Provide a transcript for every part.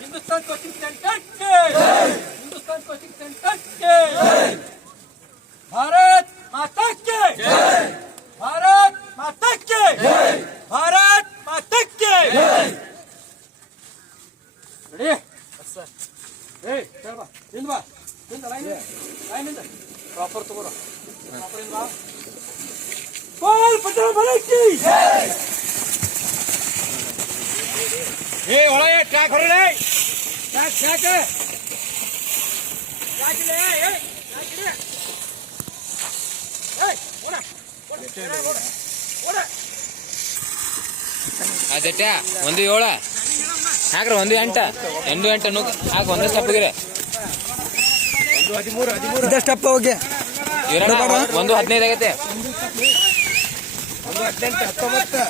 Hindustan coaching centre के Hindustan coaching centre के भारत माता के भारत माता के भारत माता के रेडी ए चल बा इंद लाइन प्रॉपर तगोरा प्रॉपर इंद बा बोल पटना भले की ए ಒಳ ಏ ಟ್ರ್ಯಾಕ್ ಹೊರಡೆ ಟ್ರ್ಯಾಕ್ ಟ್ರ್ಯಾಕ್ ಟ್ರ್ಯಾಕ್ ಇದೆ ಏ ಟ್ರ್ಯಾಕ್ ಇದೆ ಏ ಓಡ ಓಡ ಅದಟ್ಟ 1-7 ಹಾಕ್ರ 1-8 8 ನುಗ್ಗ ಹಾಕ ಒಂದೇ ಸ್ಟೆಪ್ ಗಿರೆ 1-13 ಇದ ಸ್ಟೆಪ್ ಹೋಗಿ 1-15 ಆಗೈತೆ 1-18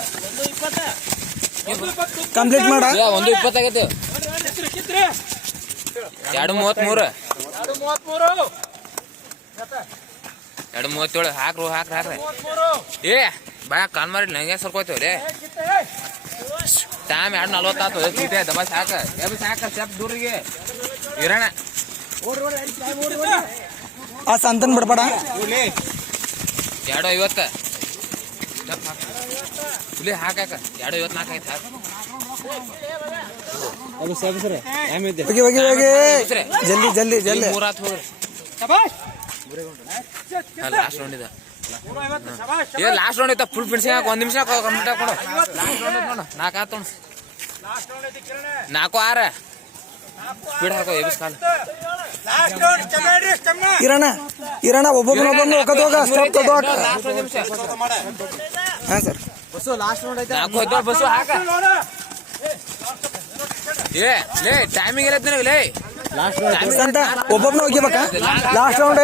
ಕಂಪ್ಲೀಟ್ ಮಾಡ 1-20 ಆಗೈತೆ 2-33 2-37 ಹಾಕ್ರು ಹಾಕ್ರೆ ಏ ಬಾ ಕಾಲ್ ಮಾಡಿ ನಂಗೆ ಸರ್ಕೋತೇವ್ರಿ ಟೈಮ್ 2:40 ಆತು ಚೀಟೆ ದಬಾಸ್ ಹಾಕ ಸಾಕ ಸ್ಟೆಪ್ ದೂರಿಗೆ ಇರೋಣ ಆ ಸಂತನ್ ಬಿಡ್ಬೇಡ 2:50 ಸ್ಟೆಪ್ ಹಾಕ ಇಲ್ಲಿ ಹಾಕಾಕ 2:54 ಐತೆ ಹಾಕ ಅದು ಸರ್ ಹೋಗಿ ಹೋಗಿ ಹೋಗಿ ಜಲ್ದಿ ಜಲ್ದಿ ಜಲ್ದಿ 3 ಆತು ಹೋಗ್ರಿ ಶಬಾಷ್ ಲಾಸ್ಟ್ ರೌಂಡ್ ಇದೆ ಏ ಲಾಸ್ಟ್ ರೌಂಡ್ ಐತ ಫುಲ್ ಫಿನಿಶಿಂಗ್ ಹಾಕ 1 ನಿಮಿಷ ಕಂಪ್ಲೀಟ್ ಹಾಕೊಂಡು ಲಾಸ್ಟ್ ರೌಂಡ್ ನೋಡು 4 ಆತು ಲಾಸ್ಟ್ ರೌಂಡ್ ಐತಿ ಕಿರಣ 4-6 ಸ್ಪೀಡ್ ಹಾಕೋ ಎಬಿಸ್ ಕಾಲ್ ಲಾಸ್ಟ್ ರೌಂಡ್ ಚಮೇಡ್ರಿ ಚಮ್ಮ ಇರಣ ಒಬ್ಬೊಬ್ಬನ ಹೋಗದ ಹೋಗ ಸ್ಟಾಪ್ ತಗೋ ಲಾಸ್ಟ್ ನಿಮಿಷ ಹಾ ಸರ್ ಬಸ್ಸು ಲಾಸ್ಟ್ ರೌಂಡ್ ಐತಿ 4 ಹೋಯ್ತು ಬಸ್ಸು ಹಾಕ ಏ ಲೇ ಟೈಮಿಂಗ್ ಇರತ್ತೆ ನನಗೆ ಲೇ ಲಾಸ್ಟ್ ಅಂತ ಒಬ್ಬೊಬ್ಬನ ಹೋಗಿಬೇಕಾ ಲಾಸ್ಟ್ ರೌಂಡ್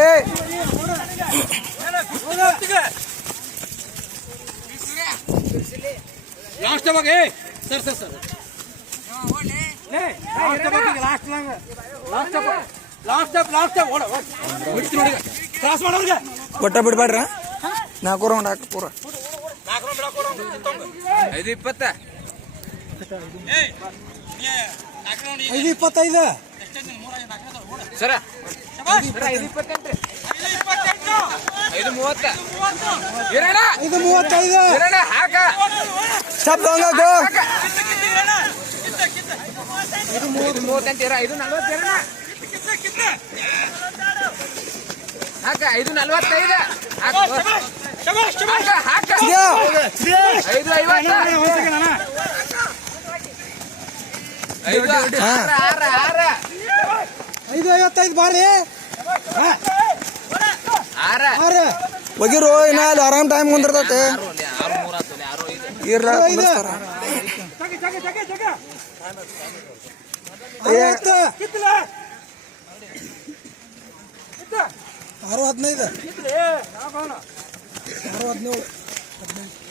ಲಾಸ್ಟ್ ಬಗ್ಗೆ ಸರ್ ಸರ್ ಸರ್ ಕ್ರಾಸ್ ಮಾಡೋರಿಗೆ ಒಟ್ಟ ಬಿಡ್ಬೇಡ್ರ 4 ರೌಂಡ್ ಹಾಕ ಪೂರ 5:20 5:25 ಸರ 5:28 5:30 ಇರೋಣ 5:35 ಇರೋಣ ಹಾಕ ಸ್ಟಾಪ್ ತಗೊಂಗ ಗೋ 5:30 ಇರ 5:40 ಇರೋಣ ಹಾಕ 5:45 ಹಾಕ 5:55 ಬಾರಿ 6 ಹೋಗಿರೋ ಇನ್ನ ಅಲ್ಲಿ ಆರಾಮ್ ಟೈಮ್ ಕುಂದಿರ್ತೈತೆ ಇರ್ಲ ಕುಂದಿರ್ತಾರ 6:15 6:17